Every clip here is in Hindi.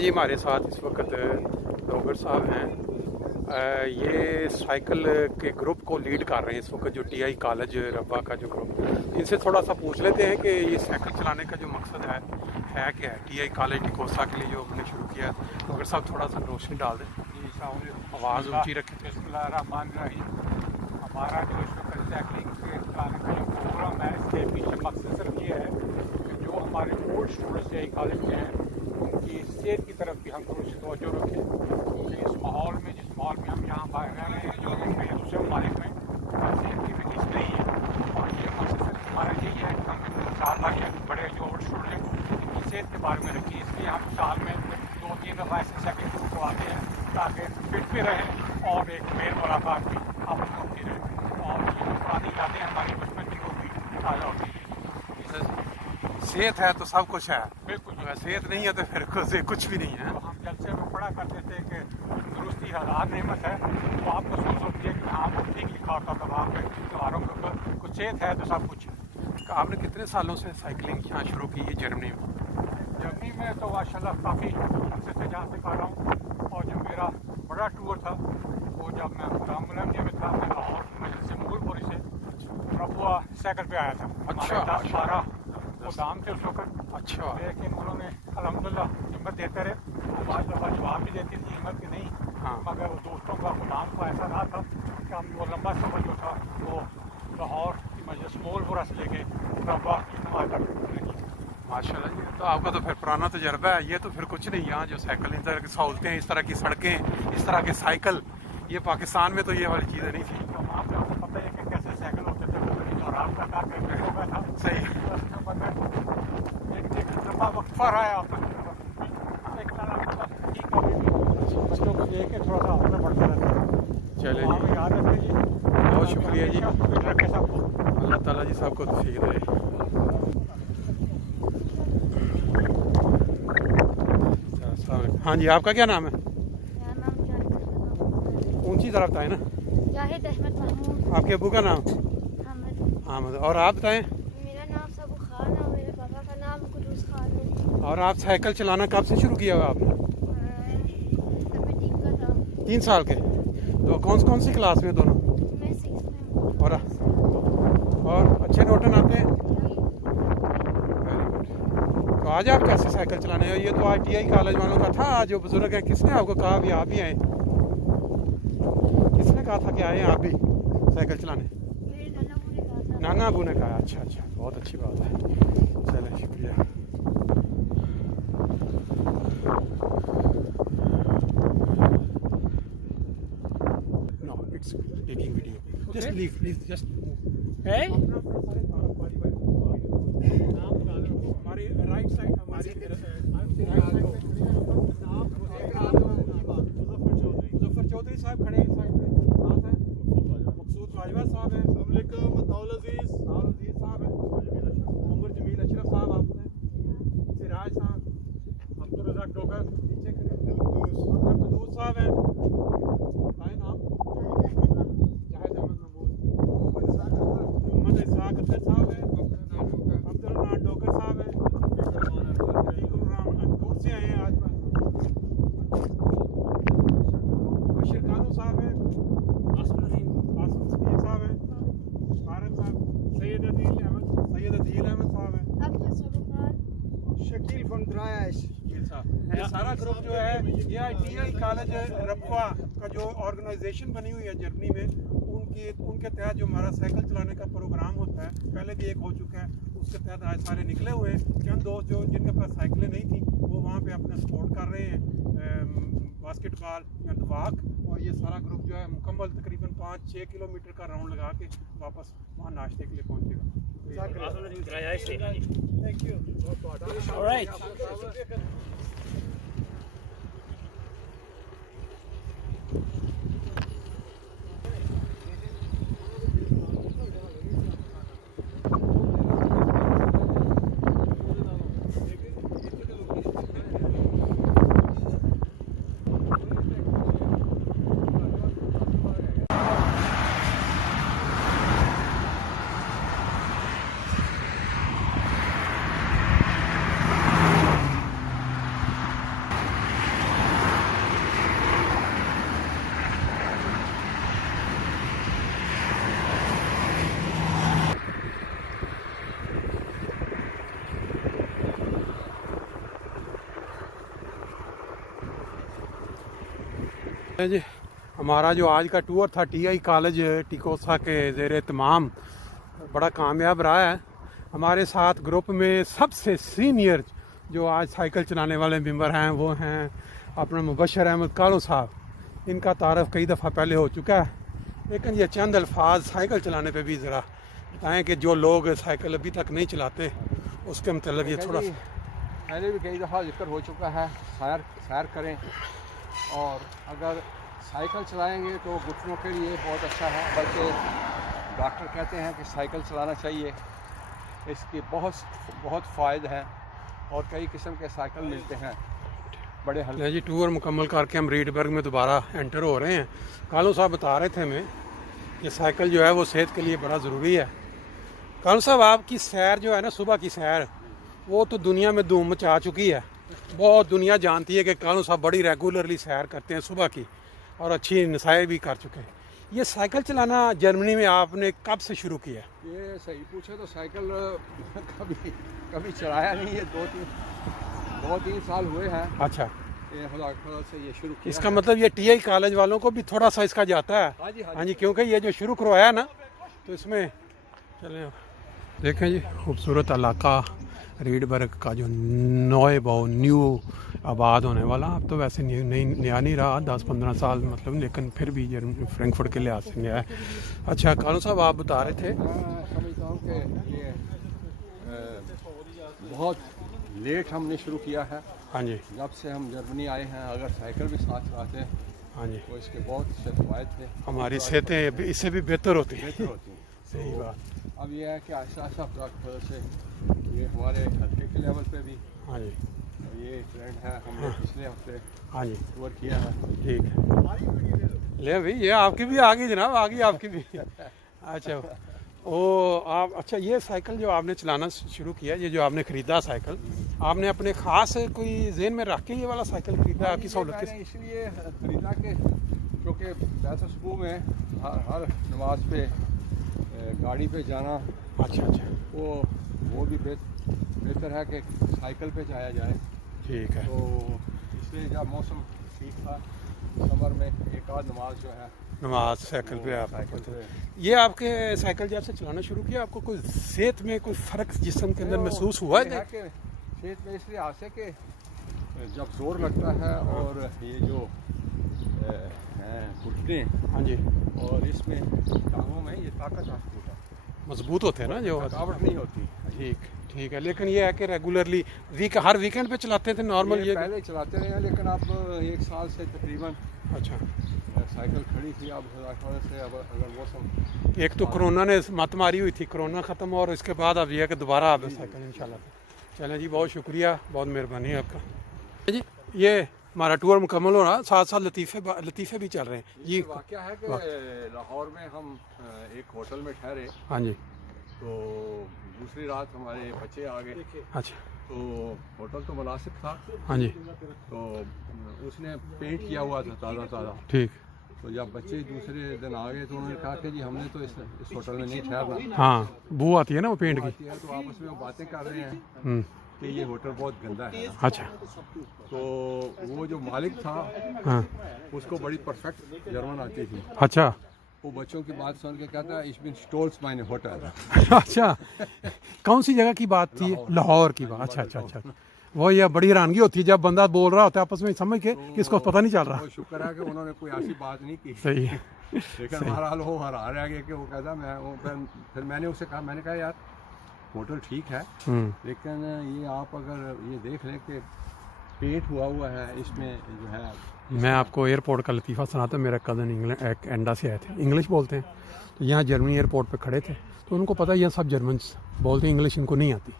जी हमारे साथ इस वक्त डॉगर साहब हैं। ये साइकिल के ग्रुप को लीड कर रहे हैं इस वक्त, जो टीआई कॉलेज रब्बा का जो ग्रुप। इनसे थोड़ा सा पूछ लेते हैं कि ये साइकिल चलाने का जो मकसद है क्या है टीआई कॉलेज टिकोसा के लिए जो हमने शुरू किया। डॉगर साहब थोड़ा सा रोशनी डाल दें, आवाज़ ऊँची रखें। हमारा जो इस वक्त साइकिलिंग के चलाने का जो प्रोग्राम है, इसके पीछे मकसद सिर्फ ये है कि जो हमारे ओल्ड स्टूडेंट्स टीआई कॉलेज के हैं उनकी सेहत की तरफ भी हम थोड़ी सी तवज्जो रखें, क्योंकि इस माहौल में जिस माहौल में हम यहाँ बाहर रह रहे हैं, जो दूसरे ममालिक में सेहत की फिटनेस नहीं है। और ये मकसद सिर्फ हमारा यही है कि हम साल भर के बड़े जो ओल्ड स्टूडेंट हैं इनकी सेहत के बारे में रखें। इसलिए हम साल में 2-3 दफ़ा ऐसे साइकिल करवाते हैं ताकि फिट भी रहें और एक मेल मुलाकात भी आपस में होती रहे और ये पुरानी यादें हमारी बचपन की वो भी ताज़ा होती है। सेहत है तो सब कुछ है, बिल्कुल। अगर सेहत नहीं है तो फिर कुछ भी नहीं है। तो हम जलसे में पढ़ा करते थे कि तंदुरुस्ती हज़ार नेमत है, तो आपको सोच होती है कि हाँ वो ठीक लिखा होता था वहाँ पे त्योहारों के ऊपर, कुछ सेहत है तो सब कुछ है। आपने कितने सालों से साइकिलिंग यहाँ शुरू की है जर्मनी में? जर्मनी में तो माशाल्लाह काफ़ी अरसे से जहाँ से कर रहा हूँ। और जो मेरा बड़ा टूर था वो जब मैं रामगंज में था, मैं लाहौर से मूलपुरी से रबुआ साइकिल पे आया था। अच्छा, 10-12 वो दाम थे उस वक्त। अच्छा। लेकिन उन्होंने अल्हम्दुलिल्लाह हिम्मत देते रहे, बाद दफ़ा जवाब भी देती थी हिम्मत की नहीं। हाँ। मगर वो दोस्तों का गुलाम को ऐसा रहा था कि हम वो लंबा सफ़र जो था वो लाहौर की मजलिस मोलपुरा से लेके रबा इस्तेमाल करते थे। माशाल्लाह जी, तो आपका तो फिर पुराना तजर्बा है। ये तो फिर कुछ नहीं, यहाँ जो साइकिल इस तरह की सहूलतें, इस तरह की सड़कें, इस तरह के साइकिल, ये पाकिस्तान में तो ये वाली चीज़ें नहीं थी। तो वहाँ पे आपको पता है कि कैसे साइकिल होते थे, और आपका था सही। लंबा वक्फा रहा है आपका, बच्चों को देख के थोड़ा सा आगे बढ़ता रहता है। चले जी, याद रखिए, बहुत शुक्रिया जी, रखे सबको। अल्लाह ताला जी सबको तौफीक दे। हाँ जी, आपका क्या नाम है? मेरा नाम ऊंची तरफ है ना। जाहिद अहमद महमूद। आपके अबू का नाम? अहमद। अहमद। और आप बताएं? मेरा नाम सबू खान है और मेरे पापा का नाम कुदूस खान है। और आप साइकिल चलाना कब से शुरू किया हुआ आपने? तब मैं ठीक का था। 3 साल के। तो कौन सी क्लास में दोनों? मैं 6 में हूँ। और अच्छे नोटन आते हैं? तो आज आप कैसे साइकिल चलाने हो? ये तो आज टीआई कॉलेज वालों का था, आज जो बुजुर्ग हैं, किसने आपको कहा भी आप भी आए? किसने कहा था कि आए आप भी साइकिल चलाने? मेरे नाना अबू ने कहा था। नाना अबू ने कहा? अच्छा अच्छा, बहुत अच्छी बात है। चलें, शुक्रिया। No, it's taking video. Just leave just है हमारी राइट साइड, हमारी मुजफ्फर चौधरी साहब खड़े हैं साइड में, साथ हैं मकसूद बाजवा साहब हैं, अताउल अजीज साहब हैं, उमर जमील अशरफ साहब, आप हैं सिराज साहब, अब्दुल रज़ाक डोगर पीछे खड़े, कुदूस साहब हैं, बताएं नाम? जाहिद अहमद महमूद, मोहम्मद इसहाक अख्तर साहब हैं, अब्दुल रज़ाक डोगर साहब हैं, दूर से आए हैं आज बशीर कानू साहब हैं, आसिफ सदीक साहब हैं, फारक साहब, सैयद अदील अहमद साहब हैं, शकील फंद्राया साहब। ये सारा ग्रुप जो है, ये टीआई कॉलेज रब्बा का जो ऑर्गेनाइजेशन बनी हुई है जर्मनी में, उनके तहत जो हमारा साइकिल चलाने का प्रोग्राम होता है, पहले भी एक हो चुका है, उसके तहत आज सारे निकले हुए हैं। चंद दोस्त जो जिनके पास साइकिलें नहीं थी वो वहाँ पे अपना सपोर्ट कर रहे हैं, बास्केटबॉल या दुवाक। और ये सारा ग्रुप जो है मुकम्मल तकरीबन 5-6 किलोमीटर का राउंड लगा के वापस वहाँ नाश्ते के लिए पहुँचेगा। Thank you. जी हमारा जो आज का टूर था टीआई कॉलेज टिकोसा के ज़ेर तमाम बड़ा कामयाब रहा है। हमारे साथ ग्रुप में सबसे सीनियर जो आज साइकिल चलाने वाले मेंबर हैं वो हैं अपना मुबशर अहमद कालो साहब। इनका तारफ़ कई दफ़ा पहले हो चुका है, लेकिन ये चंद अल्फाज साइकिल चलाने पे भी ज़रा बताएँ कि जो लोग साइकिल अभी तक नहीं चलाते उसके मतलब ये थोड़ा सा। पहले भी कई दफ़ा जिक्र हो चुका है, सैर करें और अगर साइकिल चलाएंगे तो घुटनों के लिए बहुत अच्छा है। बल्कि डॉक्टर कहते हैं कि साइकिल चलाना चाहिए, इसके बहुत फ़ायदे हैं और कई किस्म के साइकिल मिलते हैं बड़े हल्के। जी टूर मुकम्मल करके हम रीडबर्ग में दोबारा एंटर हो रहे हैं। कालू साहब बता रहे थे हमें कि साइकिल जो है वो सेहत के लिए बड़ा ज़रूरी है। कालू साहब आपकी सैर जो है ना, सुबह की सैर, वो तो दुनिया में धूम मचा चुकी है। बहुत दुनिया जानती है कि कालू साहब बड़ी रेगुलरली सैर करते हैं सुबह की और अच्छी नसाए भी कर चुके हैं। ये साइकिल चलाना जर्मनी में आपने कब से शुरू किया? ये सही पूछे तो साइकिल कभी चलाया नहीं है, दो तीन साल हुए हैं। अच्छा, ये खुदा से ये शुरू किया। इसका मतलब ये टीआई कॉलेज वालों को भी थोड़ा सा इसका जाता है। हाँ जी, क्योंकि ये जो शुरू करवाया ना तो इसमें चले देखें जी खूबसूरत इलाका रीडबर्ग का जो न्यू आबाद होने वाला। अब तो वैसे नया नहीं रहा, 10-15 साल मतलब, लेकिन फिर भी फ्रैंकफर्ट के लिहाज से नया है। अच्छा कालू साहब आप बता रहे थे। मैं समझता हूँ कि ये बहुत लेट हमने शुरू किया है। हाँ जी, जब से हम जर्मनी आए हैं, अगर साइकिल भी साथ चलाते हैं हाँ जी, तो इसके बहुत से फ़ायदे थे। हमारी सेहतें इससे भी बेहतर होती हैं। बेहतर होती हैं। सही बात। अब यह है कि आहिस्ता आहिस्ता खुदा से ये हमारे हल्के के लेवल पे भी हाँ जी, ये ट्रेंड है। हमने पिछले हफ्ते हाँ जी, टूर किया है। ठीक है। ले भाई ये आपकी भी आ गई जनाब, आ गई आपकी भी। अच्छा ओ आप, अच्छा ये साइकिल जो आपने चलाना शुरू किया, ये जो आपने ख़रीदा साइकिल, आपने अपने ख़ास कोई जेहन में रख के ये वाला साइकिल ख़रीदा आपकी सहूलत के? इसलिए ख़रीदा कि क्योंकि बैत सुबह में हर नमाज पे गाड़ी पे जाना, अच्छा अच्छा, वो भी बेहतर है कि साइकिल पे जाया जाए। ठीक है। तो इसलिए जब मौसम ठीक था समर में, एक आध नमाज जो है नमाज साइकिल पे आप साइकिल पे। ये आपके साइकिल जब से चलाना शुरू किया आपको कोई सेहत में कोई फ़र्क जिस्म के अंदर महसूस हुआ है? कि सेहत में इसलिए आसे कि जब जोर लगता है और ये जो घुटने, हाँ जी, और इसमें टांगों में ये ताकत आती है, मजबूत होते हैं ना जो। थकावट नहीं होती। ठीक है। लेकिन ये है कि रेगुलरली हर वीकेंड पे चलाते थे नॉर्मल? ये पहले चलाते रहे हैं, लेकिन अब 1 साल से तकरीबन अच्छा साइकिल खड़ी थी। अब से अब अगर मौसम, एक तो कोरोना ने मत मारी हुई थी, कोरोना ख़त्म और इसके बाद अब ये है कि दोबारा आप साइकिल इंशाल्लाह। चलें जी, बहुत शुक्रिया, बहुत मेहरबानी आपका जी। ये हमारा टूर मुकम्मल हो रहा, साथ साथ लतीफ़े भी चल रहे हैं जी। वाक़या है कि लाहौर में हम एक होटल में ठहरे। हाँ जी, तो दूसरी रात हमारे बच्चे आ गए। अच्छा, तो होटल तो मुनासिब था। हाँ जी, तो उसने पेंट किया हुआ था ताज़ा। ठीक। तो जब बच्चे दूसरे दिन आ गए तो उन्होंने कहा कि जी हमने तो इस होटल में नहीं ठहरना। हाँ, बू आती है ना वो पेंट की। तो आपस में वो बातें कर रहे हैं कि ये होटल बहुत गंदा है। अच्छा, तो वो जो मालिक था, हाँ, उसको बड़ी परफेक्ट जर्मन आती थी। अच्छा, वो बच्चों की बात सुन के कहता है, इस बिन स्टोल्स माइने होटल। अच्छा, कौन सी जगह की बात थी? लाहौर की बात। अच्छा, वो ये बड़ी हैरानगी होती है जब बंदा बोल रहा होता है आपस में समझ के कि इसको पता नहीं चल रहा। शुक्र है कि उन्होंने कोई ऐसी बात नहीं की। सही है। लेकिन बहरहाल वो हैरान रह गया कि वो कहता फिर मैंने उसे कहा, मैंने कहा यार होटल ठीक है, लेकिन ये आप अगर ये देख लें कि पेंट हुआ है इसमें जो है। मैं आपको एयरपोर्ट का लतीफ़ा सुनाता। मेरा कज़न इंग्लैंड एक एंडा से आए थे, इंग्लिश बोलते हैं। तो यहाँ जर्मनी एयरपोर्ट पे खड़े थे तो उनको पता है यहाँ सब जर्मन बोलते हैं, इंग्लिश इनको नहीं आती।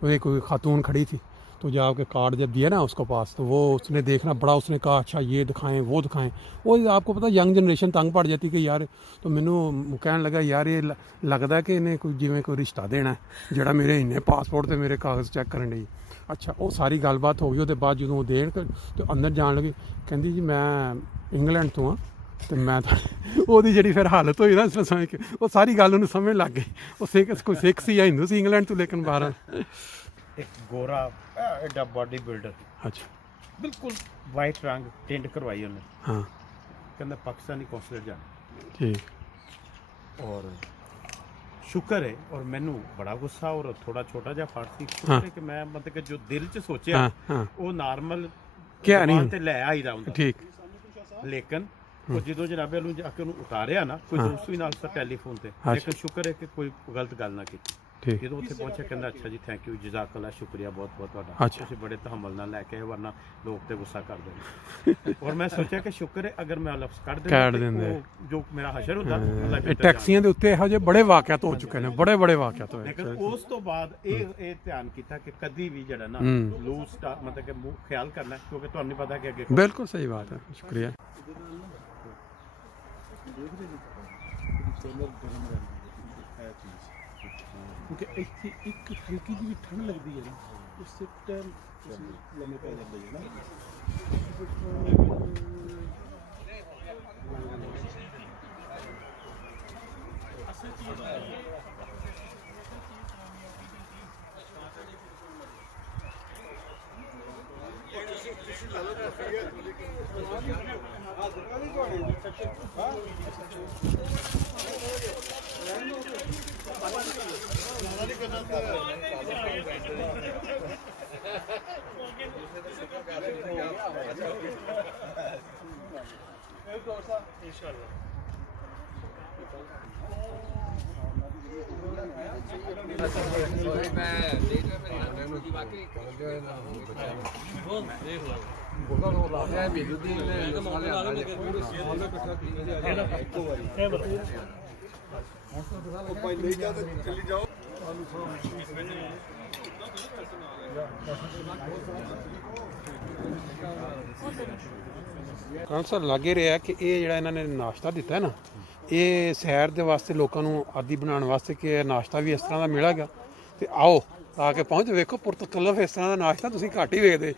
तो एक कोई खातून खड़ी थी, तो जाके कार्ड जब दिया ना उसको पास, तो वो उसने देखना बड़ा, उसने कहा अच्छा ये दिखाएं वो दिखाएं। वो आपको पता यंग जनरेशन तंग पड़ जाती कि यार, तो मैनू कहने लगा यार ये लगता है कि इन्हें कोई जिमें कोई रिश्ता देना है जोड़ा मेरे इन्हें पासपोर्ट से मेरे कागज़ चेक करने डी। अच्छा, वो सारी गलबात हो गई। उसके बाद जो देन तो अंदर जान लगी, कहती जी मैं इंग्लैंड तो हाँ, तो मैं वो जी फिर हालत हुई ना समझ के, वो सारी गल उन्हें समझ लग गई। वो कोई सिख सी या हिंदू सी इंग्लैंड तो, लेकिन बाहर एक गोरा एडा बॉडी बिल्डर, अच्छा, बिल्कुल वाइट रंग टिंट करवाई उन्हें। हाँ, कहना पाकिस्तानी कौंसलेट जाना ठीक और शुक्र है और मैनू बड़ा गुस्सा और थोड़ा छोटा जा फारसी शुक्र हाँ। है कि मैं मतलब कि जो दिल च सोचा हाँ हाँ वो नार्मल क्या नहीं ते लै आई रहा हूं ठीक लेकिन वो जो जनाबे वालू जाके उन्हें उतारिया ना कोई हाँ। दोस्त भी नाल सा टेलीफोन ते अच्छा। लेकिन शुक्र है कि कोई गलत गल ना की ठीक ਜਦੋਂ ਉੱਥੇ ਪਹੁੰਚਿਆ ਕਹਿੰਦਾ ਅੱਛਾ ਜੀ ਥੈਂਕ ਯੂ ਜਜ਼ਾਕੱਲਾ ਸ਼ੁਕਰੀਆ ਬਹੁਤ ਬਹੁਤ ਤੁਹਾਡਾ ਅੱਛਾ। ਤੁਸੀਂ ਬੜੇ ਤਹਮਲ ਨਾਲ ਲੈ ਕੇ ਆਏ ਵਰਨਾ ਲੋਕ ਤੇ ਗੁੱਸਾ ਕਰਦੇ ਨੇ ਔਰ ਮੈਂ ਸੋਚਿਆ ਕਿ ਸ਼ੁਕਰ ਹੈ ਅਗਰ ਮੈਂ ਲਫ਼ਜ਼ ਕੱਢ ਕੱਢ ਤੇ ਦਿੰਦੇ। ਉਹ ਜੋ ਮੇਰਾ ਹਸ਼ਰ ਹੁੰਦਾ ਅੱਲਾਹ ਇਹ ਬਿਹਤਰ ਟੈਕਸੀਆਂ ਦੇ ਉੱਤੇ ਇਹੋ ਜਿਹੇ ਬੜੇ ਵਾਕਿਆਤ ਹੋ ਚੁੱਕੇ ਨੇ ਬੜੇ ਵਾਕਿਆਤ ਹੋਏ ਲੇਕਿਨ ਉਸ ਤੋਂ ਬਾਅਦ ਇਹ ਧਿਆਨ ਕੀਤਾ ਕਿ ਕਦੀ ਵੀ ਜਿਹੜਾ ਨਾ ਹੂੰ। ਲੂਜ਼ ਮਤਲਬ ਕਿ ਮੂੰਹ ਖਿਆਲ ਕਰਨਾ ਕਿਉਂਕਿ ਤੁਹਾਨੂੰ ਨਹੀਂ ਪਤਾ ਕਿ ਅੱਗੇ ਬਿਲਕੁਲ ਸਹੀ ਬਾਤ ਹੈ ਸ਼ੁਕਰੀਆ ਕਿਉਂਕਿ ਇੱਥੇ ਇੱਕ ਹਲਕੀ ਜਿਹੀ ਵੀ ਠੰਡ ਲੱਗਦੀ ਹੈ ਨਾ ਉਸੇ ਟਾਈਮ ਤੁਸੀਂ ਲੰਮੇ ਪੈ ਜਾਂਦੇ ਹੋ ਨਾ ਕਾਂਸਰ ਲੱਗੇ ਰਿਹਾ ਕਿ ਇਹ ਜਿਹੜਾ ਇਹਨਾਂ ਨੇ ਨਾਸ਼ਤਾ ਦਿੱਤਾ ਹੈ ਨਾ ਇਹ ਸੈਰ ਦੇ ਵਾਸਤੇ ਲੋਕਾਂ ਨੂੰ ਆਦੀ ਬਣਾਉਣ ਵਾਸਤੇ ਕਿ ਇਹ ਨਾਸ਼ਤਾ ਵੀ ਇਸ ਤਰ੍ਹਾਂ ਦਾ ਮਿਲੇਗਾ ਤੇ ਆਓ ਆ ਕੇ ਪਹੁੰਚ ਵੇਖੋ ਪੁਰਤਕਲਫ ਇਸ ਤਰ੍ਹਾਂ ਦਾ ਨਾਸ਼ਤਾ ਤੁਸੀਂ ਘੱਟ ਹੀ ਵੇਖਦੇ